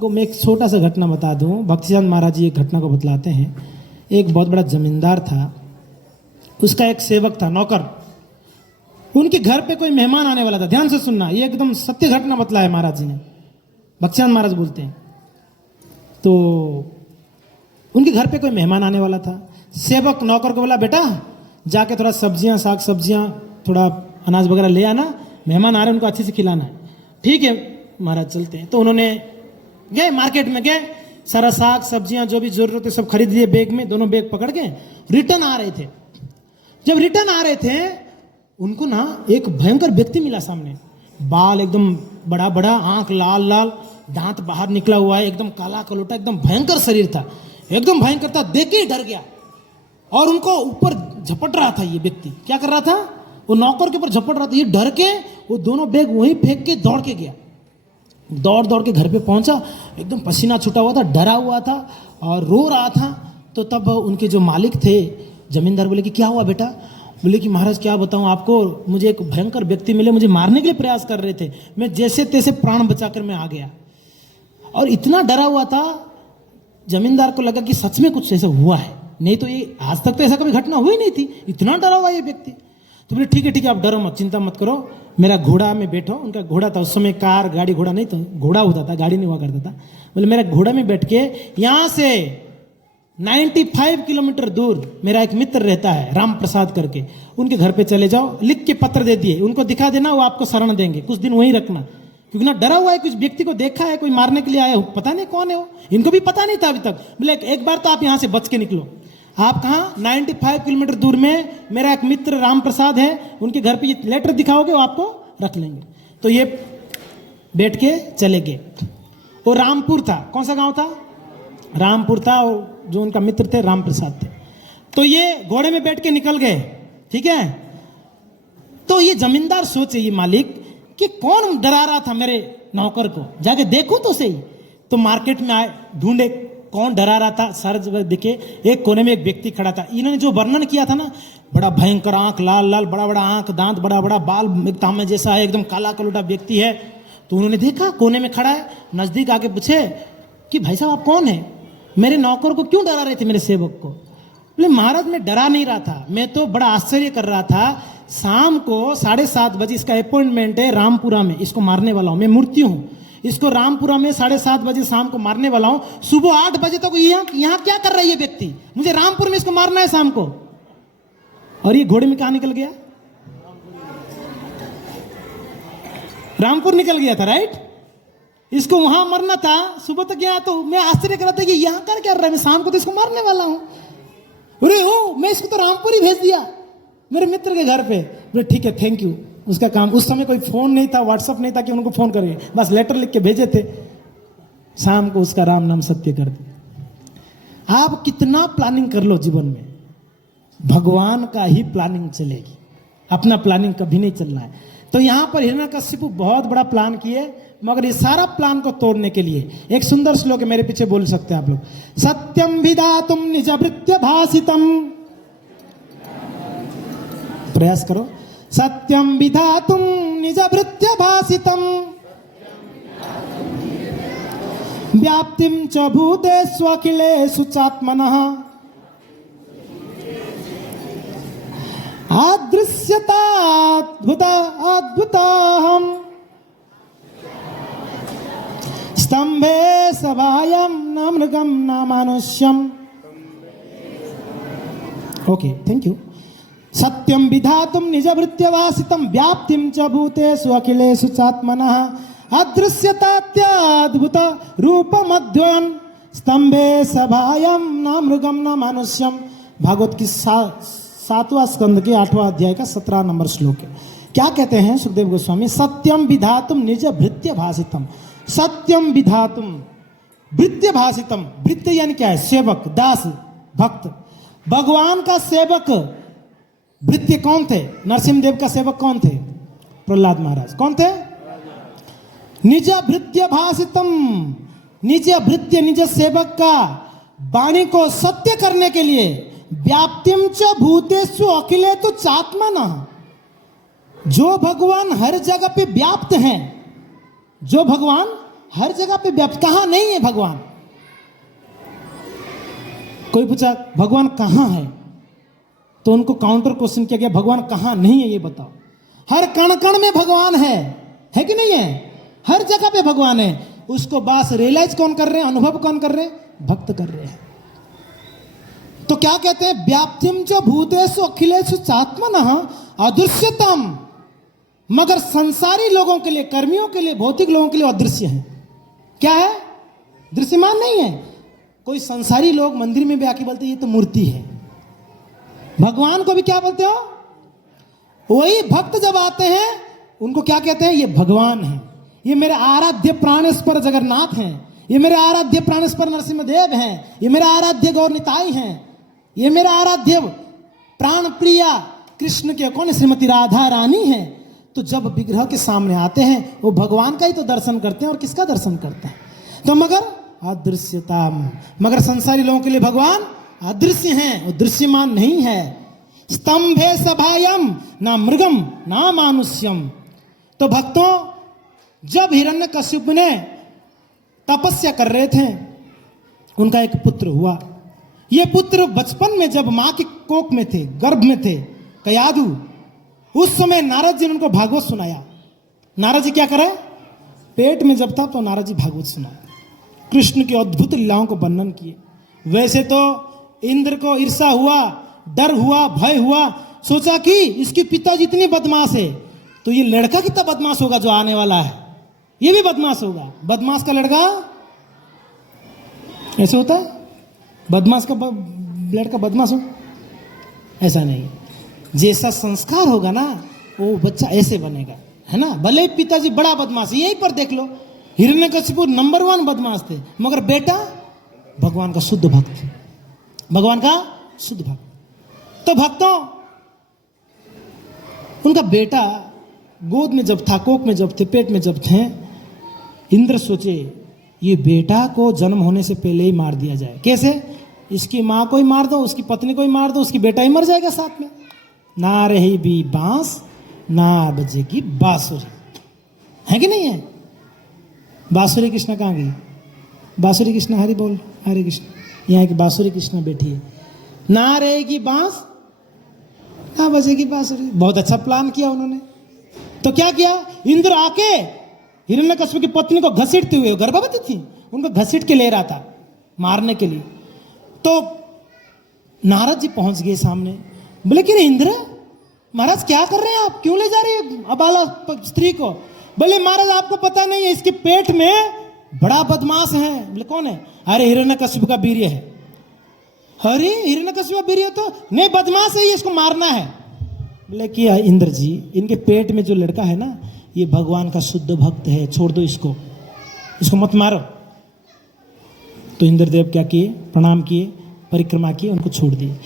को मैं एक छोटा सा घटना बता दूं। भक्तिचंद महाराज जी एक घटना को बतलाते हैं। एक बहुत बड़ा जमींदार था, उसका एक सेवक था, नौकर। उनके घर पे कोई मेहमान आने वाला था। ध्यान से सुनना, ये एकदम सत्य घटना बतलाया महाराज जी ने। भक्तिचंद महाराज बोलते हैं तो उनके घर पे कोई मेहमान आने वाला था। सेवक नौकर को बोला, बेटा जाके थोड़ा सब्जियां, साग सब्जियां, थोड़ा अनाज वगैरह ले आना, मेहमान आ रहे हैं, उनको अच्छे से खिलाना है। ठीक है महाराज, चलते हैं। तो उन्होंने गए, मार्केट में गए, सारा साग सब्जियां जो भी जरूरत है सब खरीद लिए बैग में। दोनों बैग पकड़ के रिटर्न आ रहे थे। जब रिटर्न आ रहे थे, उनको ना एक भयंकर व्यक्ति मिला सामने। बाल एकदम बड़ा बड़ा, आंख लाल लाल, दांत बाहर निकला हुआ है, एकदम काला कलोटा, एकदम भयंकर शरीर था, एकदम भयंकर था। देख के ही डर गया और उनको ऊपर झपट रहा था। ये व्यक्ति क्या कर रहा था, वो नौकर के ऊपर झपट रहा था। ये डर के वो दोनों बैग वहीं फेंक के दौड़ के गया। दौड़ दौड़ के घर पे पहुंचा, एकदम पसीना छूटा हुआ था, डरा हुआ था और रो रहा था। तो तब उनके जो मालिक थे, जमींदार, बोले कि क्या हुआ बेटा? बोले कि महाराज क्या बताऊं आपको, मुझे एक भयंकर व्यक्ति मिले, मुझे मारने के लिए प्रयास कर रहे थे। मैं जैसे तैसे प्राण बचाकर मैं आ गया और इतना डरा हुआ था। जमींदार को लगा कि सच में कुछ ऐसा हुआ है, नहीं तो ये आज तक तो ऐसा कभी घटना हुई नहीं थी, इतना डरा हुआ ये व्यक्ति। तो बोले ठीक है, आप डरो मत, चिंता मत करो, मेरा घोड़ा में बैठो। उनका घोड़ा था, उस समय कार गाड़ी घोड़ा नहीं, तो घोड़ा होता था, गाड़ी नहीं हुआ करता था। बोले मेरा घोड़ा में बैठ के यहाँ से 95 किलोमीटर दूर मेरा एक मित्र रहता है, राम प्रसाद करके, उनके घर पे चले जाओ, लिख के पत्र दे दिए, उनको दिखा देना, वो आपको शरण देंगे, कुछ दिन वहीं रखना। क्योंकि ना डरा हुआ है, कुछ व्यक्ति को देखा है, कोई मारने के लिए आया हो, पता नहीं कौन है वो, इनको भी पता नहीं था अभी तक। बोले एक बार तो आप यहाँ से बच के निकलो। आप कहाँ? 95 किलोमीटर दूर में मेरा एक मित्र राम प्रसाद है, उनके घर पे ये लेटर दिखाओगे, वो आपको रख लेंगे। तो ये बैठ के चले गए। वो रामपुर था, कौन सा गांव था? रामपुर था, और जो उनका मित्र थे राम प्रसाद थे। तो ये घोड़े में बैठ के निकल गए। ठीक है, तो ये जमींदार सोचे, ये मालिक, कि कौन डरा रहा था मेरे नौकर को, जाके देखो तो सही। तो मार्केट में आए, ढूंढे कौन डरा रहा था। सर दिखे, एक कोने में एक व्यक्ति खड़ा था। इन्होंने जो वर्णन किया था ना, बड़ा भयंकर, आंख लाल लाल, बड़ा बड़ा आंख, दांत बड़ा बड़ा, बाल एक तांबे जैसा है, एकदम काला कलोटा व्यक्ति है। तो उन्होंने देखा कोने में खड़ा है, नजदीक आके पूछे कि भाई साहब आप कौन है, मेरे नौकर को क्यों डरा रहे थे, मेरे सेवक को? बोले महाराज मैं डरा नहीं रहा था, मैं तो बड़ा आश्चर्य कर रहा था। शाम को 7:30 बजे इसका अपॉइंटमेंट है रामपुरा में, इसको मारने वाला हूं, मैं मूर्ति हूं, इसको रामपुरा में 7:30 बजे शाम को मारने वाला हूं। सुबह 8 बजे तक यहाँ क्या कर रहा है ये व्यक्ति? मुझे रामपुर में इसको मारना है शाम को। और ये घोड़े में कहां निकल गया? रामपुर निकल गया था, राइट? इसको वहां मरना था, सुबह तक यहाँ। तो मैं आश्चर्य कर रहा था कि यहां कर क्या रहा है, मैं शाम को तो इसको मारने वाला हूं। अरे हो, मैं इसको तो रामपुर ही भेज दिया मेरे मित्र के घर पे। बोले ठीक है, थैंक यू। उसका काम, उस समय कोई फोन नहीं था, व्हाट्सअप नहीं था कि उनको फोन करें, बस लेटर लिख के भेजे थे। शाम को उसका राम नाम सत्य कर दिया। आप कितना प्लानिंग कर लो जीवन में, भगवान का ही प्लानिंग चलेगी, अपना प्लानिंग कभी नहीं चलना है। तो यहां पर हिरण्यकशिपु बहुत बड़ा प्लान किए, मगर ये सारा प्लान को तोड़ने के लिए एक सुंदर श्लोक है, मेरे पीछे बोल सकते हैं आप लोग। सत्यम विधातुम निजभृत्य भासितम, प्रयास करो। सत्यम विधातुम निजभृत्य भासितम, व्याप्तिम च भूतेषु अखिलेषु चात्मनः, आदृश्यता अद्भुताहम्, स्तंभे सभायम न मृगम न मानुष्यम। Okay, thank you. सत्यम विधातुम निजभृत्य वासितम, व्याप्तिम च भूतेषु अखिलेषु चात्मनः, अदृश्यतात्यद्भुत रूपमद्वयम्, स्तंभे सभायम न मृगम न मानुष्यम। भागवत की 7वां स्कंद के 8वां अध्याय का 17 नंबर श्लोक है। क्या कहते हैं सुखदेव गोस्वामी? सत्यम विधातुम निजभृत्य भासितम। सत्यम विधातुम, भृत्य भासितम, भृत्य यानी क्या है? सेवक, दास, भक्त। भगवान का सेवक भृत्य कौन थे? नरसिंहदेव का सेवक कौन थे? प्रहलाद महाराज। कौन थे? निज भृत्य भासितम, निज भृत्य, निज सेवक का वाणी को सत्य करने के लिए, व्याप्तिम च भूतेषु अखिलेषु चात्मनः, जो भगवान हर जगह पे व्याप्त हैं, जो भगवान हर जगह पे व्याप्त, कहाँ नहीं है भगवान? कोई पूछा भगवान कहाँ है, तो उनको काउंटर क्वेश्चन किया गया, भगवान कहाँ नहीं है ये बताओ। हर कण कण में भगवान है कि नहीं है? हर जगह पे भगवान है। उसको बस रियलाइज कौन कर रहे हैं, अनुभव कौन कर रहे हैं? भक्त कर रहे हैं। तो क्या कहते हैं, व्याप्तिम च भूतेषु अखिलेषु चात्मनः अदृश्यतम। मगर संसारी लोगों के लिए, कर्मियों के लिए, भौतिक लोगों के लिए अदृश्य है। क्या है? दृश्यमान नहीं है। कोई संसारी लोग मंदिर में भी आके बोलते ये तो मूर्ति है। भगवान को भी क्या बोलते हो? वही भक्त जब आते हैं उनको क्या कहते हैं? ये भगवान है, ये मेरे आराध्य प्राणेश्वर जगन्नाथ हैं, ये मेरे आराध्य प्राणेश्वर नरसिंहदेव हैं, ये मेरे आराध्य गौर निताई हैं, ये मेरा आराध्य प्राण प्रिया कृष्ण के कौन, श्रीमती राधा रानी है। तो जब विग्रह के सामने आते हैं वो भगवान का ही तो दर्शन करते हैं, और किसका दर्शन करते हैं? तो मगर अदृश्यता, मगर संसारी लोगों के लिए भगवान अदृश्य हैं, वो दृश्यमान नहीं है। स्तंभे सभायम ना मृगम ना मानुष्यम। तो भक्तों, जब हिरण्यकश्यप ने तपस्या कर रहे थे, उनका एक पुत्र हुआ। ये पुत्र बचपन में जब मां की कोख में थे, गर्भ में थे, कयादु, उस समय नारद जी ने उनको भागवत सुनाया। नारद जी क्या करे? पेट में जब था तो नारद जी भागवत सुनाया, कृष्ण की अद्भुत लीलाओं को वर्णन किए। वैसे तो इंद्र को ईर्षा हुआ, डर हुआ, भय हुआ, सोचा कि इसके पिताजी इतनी बदमाश है तो ये लड़का कितना बदमाश होगा जो आने वाला है, ये भी बदमाश होगा। बदमाश का लड़का ऐसे होता है, बदमाश का लड़का बदमाश हो, ऐसा नहीं। जैसा संस्कार होगा ना वो बच्चा ऐसे बनेगा, है ना। भले ही पिताजी बड़ा बदमाश, यहीं पर देख लो, हिरण्यकशिपु नंबर 1 बदमाश थे, मगर बेटा भगवान का शुद्ध भक्त, भगवान का शुद्ध भक्त। तो भक्तों, उनका बेटा गोद में जब था, कोख में जब थे, पेट में जब थे, इंद्र सोचे ये बेटा को जन्म होने से पहले ही मार दिया जाए। कैसे? इसकी माँ को ही मार दो, उसकी पत्नी को ही मार दो, उसकी बेटा ही मर जाएगा साथ में। ना रही भी बांस ना बजेगी बांसुरी, है कि नहीं है? बांसुरी कृष्ण कहाँ गई? बांसुरी कृष्ण, हरि बोल, हरे कृष्ण। यहाँ एक बांसुरी कृष्ण बैठी है। ना रहेगी बांस ना बजेगी बांसुरी। बहुत अच्छा प्लान किया उन्होंने। तो क्या किया, इंद्र आके हिरण्यकश्यप की पत्नी को घसीटते हुए, गर्भवती थी, उनको घसीट के ले रहा था मारने के लिए। तो नारद जी पहुंच गए सामने, बोले कि इंद्र महाराज क्या कर रहे हैं आप, क्यों ले जा रहे हैं अबाला स्त्री को? बोले महाराज आपको पता नहीं है, इसके पेट में बड़ा बदमाश है। बोले कौन है? अरे हिरण्यकश्यप का वीर्य है। अरे हिरण्यकश्यप का वीर्य तो नहीं, बदमाश है ये, इसको मारना है। बोले कि इंद्र जी, इनके पेट में जो लड़का है ना, ये भगवान का शुद्ध भक्त है, छोड़ दो इसको, इसको मत मारो। तो इंद्रदेव क्या किए? प्रणाम किए, परिक्रमा किए, उनको छोड़ दिए।